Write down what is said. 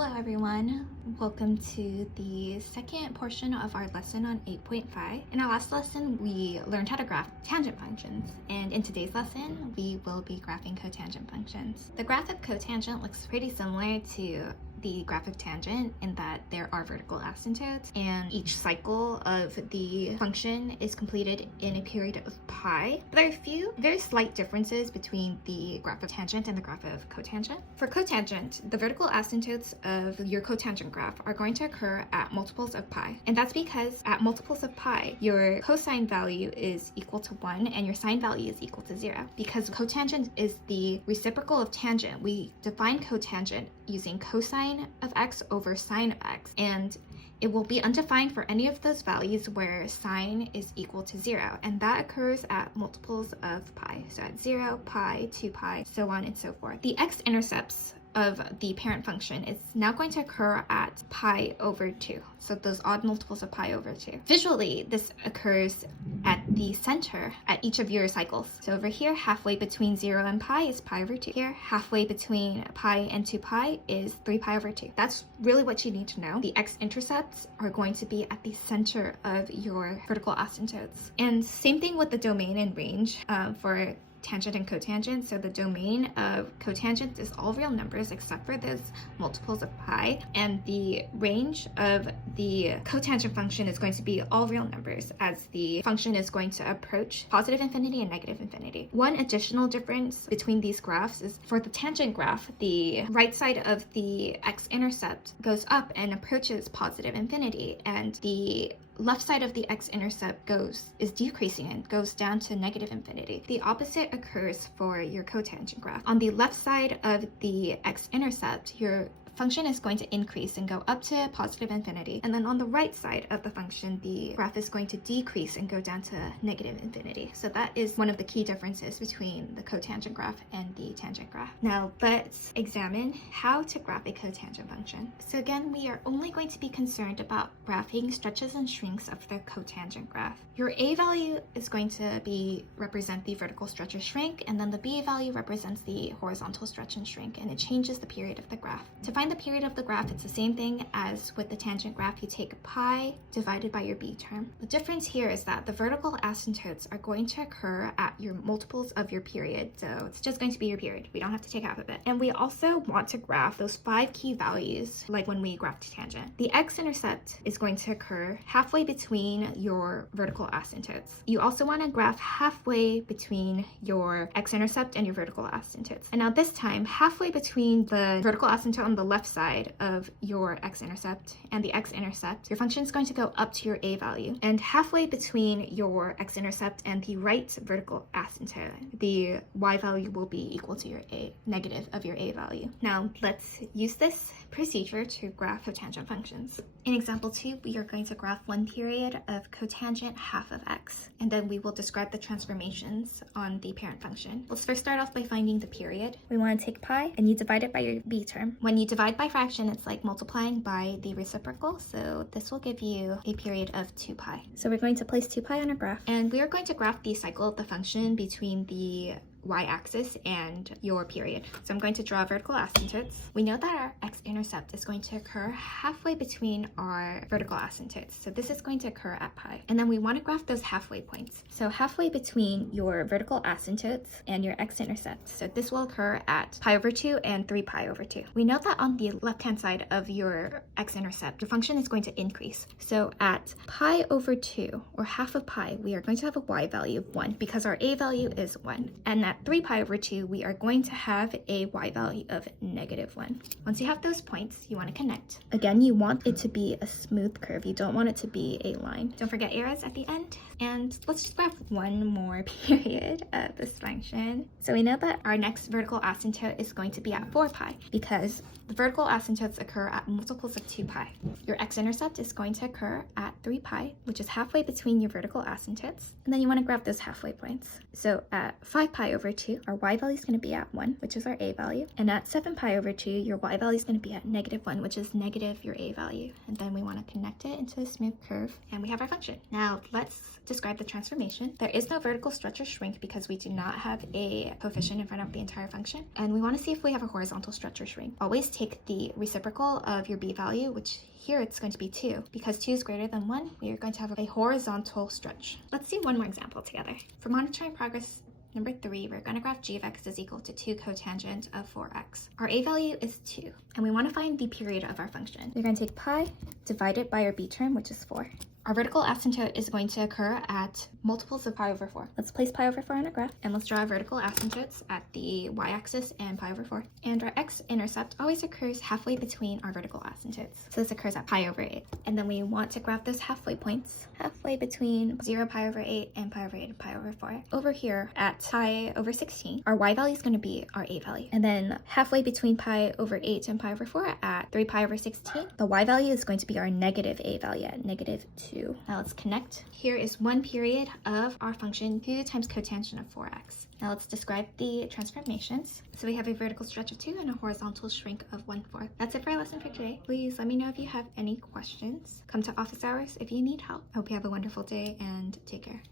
Hello everyone, welcome to the second portion of our lesson on 8.5. In our last lesson, we learned how to graph tangent functions, and in today's lesson, we will be graphing cotangent functions. The graph of cotangent looks pretty similar to the graph of tangent in that there are vertical asymptotes, and each cycle of the function is completed in a period of pi. But there are a few very slight differences between the graph of tangent and the graph of cotangent. For cotangent, the vertical asymptotes of your cotangent graph are going to occur at multiples of pi. And that's because at multiples of pi, your cosine value is equal to 1 and your sine value is equal to 0. Because cotangent is the reciprocal of tangent, we define cotangent using cosine of x over sine of x, and it will be undefined for any of those values where sine is equal to 0, and that occurs at multiples of pi. So at 0, pi, 2 pi, so on and so forth. The x-intercepts of the parent function is now going to occur at pi over 2. So those odd multiples of pi over 2. Visually, this occurs at the center at each of your cycles. So over here, halfway between 0 and pi is pi over 2. Here, halfway between pi and 2 pi is 3 pi over 2. That's really what you need to know. The x-intercepts are going to be at the center of your vertical asymptotes. And same thing with the domain and range for tangent and cotangent. So the domain of cotangent is all real numbers except for those multiples of pi, and the range of the cotangent function is going to be all real numbers as the function is going to approach positive infinity and negative infinity. One additional difference between these graphs is for the tangent graph, the right side of the x-intercept goes up and approaches positive infinity, and the left side of the x-intercept is decreasing and goes down to negative infinity. The opposite occurs for your cotangent graph. On the left side of the x-intercept, your function is going to increase and go up to positive infinity. And then on the right side of the function, the graph is going to decrease and go down to negative infinity. So that is one of the key differences between the cotangent graph and the tangent graph. Now let's examine how to graph a cotangent function. So again, we are only going to be concerned about graphing stretches and shrinks of the cotangent graph. Your a value is going to represent the vertical stretch or shrink, and then the b value represents the horizontal stretch and shrink, and it changes the period of the graph. To find the period of the graph, it's the same thing as with the tangent graph. You take pi divided by your b term. The difference here is that the vertical asymptotes are going to occur at your multiples of your period, so it's just going to be your period. We don't have to take half of it. And we also want to graph those 5 key values like when we graphed tangent. The x-intercept is going to occur halfway between your vertical asymptotes. You also want to graph halfway between your x-intercept and your vertical asymptotes. And now this time, halfway between the vertical asymptote on the left side of your x-intercept and the x-intercept, your function is going to go up to your a value. And halfway between your x-intercept and the right vertical asymptote, the y value will be equal to your a, negative of your a value. Now let's use this procedure to graph cotangent functions. In example 2, we are going to graph one period of cotangent half of x, and then we will describe the transformations on the parent function. Let's first start off by finding the period. We want to take pi and you divide it by your b term. When you divide by fraction, it's like multiplying by the reciprocal, so this will give you a period of 2 pi. So we're going to place 2 pi on our graph, and we are going to graph the cycle of the function between the y-axis and your period. So I'm going to draw vertical asymptotes. We know that our x-intercept is going to occur halfway between our vertical asymptotes. So this is going to occur at pi. And then we want to graph those halfway points. So halfway between your vertical asymptotes and your x-intercept. So this will occur at pi over 2 and 3 pi over 2. We know that on the left-hand side of your x-intercept, the function is going to increase. So at pi over 2, or half of pi, we are going to have a y value of 1 because our a value is 1. And at 3 pi over 2, we are going to have a y value of negative 1. Once you have those points, you want to connect. Again, you want it to be a smooth curve. You don't want it to be a line. Don't forget arrows at the end. And let's just graph one more period of this function. So we know that our next vertical asymptote is going to be at 4 pi because the vertical asymptotes occur at multiples of 2 pi. Your x-intercept is going to occur at 3 pi, which is halfway between your vertical asymptotes. And then you want to graph those halfway points. So at 5 pi over over 2, our y value is going to be at 1, which is our a value. And at 7 pi over 2, your y value is going to be at -1, which is negative your a value. And then we want to connect it into a smooth curve, and we have our function. Now let's describe the transformation. There is no vertical stretch or shrink because we do not have a coefficient in front of the entire function. And we want to see if we have a horizontal stretch or shrink. Always take the reciprocal of your b value, which here it's going to be 2. Because 2 is greater than 1, we are going to have a horizontal stretch. Let's see one more example together. For monitoring progress number 3, we're going to graph g of x is equal to 2 cotangent of 4x. Our a value is 2, and we want to find the period of our function. We're going to take pi divided by our b term, which is 4. Our vertical asymptote is going to occur at multiples of pi over 4. Let's place pi over 4 on our graph, and let's draw our vertical asymptotes at the y-axis and pi over 4. And our x-intercept always occurs halfway between our vertical asymptotes. So this occurs at pi over 8. And then we want to graph those halfway points, halfway between 0 pi over 8 and pi over 8 and pi over 4. Over here at pi over 16, our y value is going to be our a value. And then halfway between pi over 8 and pi over 4 at 3 pi over 16, the y value is going to be our negative a value at -2. Now let's connect. Here is one period of our function 2 times cotangent of 4x. Now let's describe the transformations. So we have a vertical stretch of 2 and a horizontal shrink of 1/4. That's it for our lesson for today. Please let me know if you have any questions. Come to office hours if you need help. I hope you have a wonderful day and take care.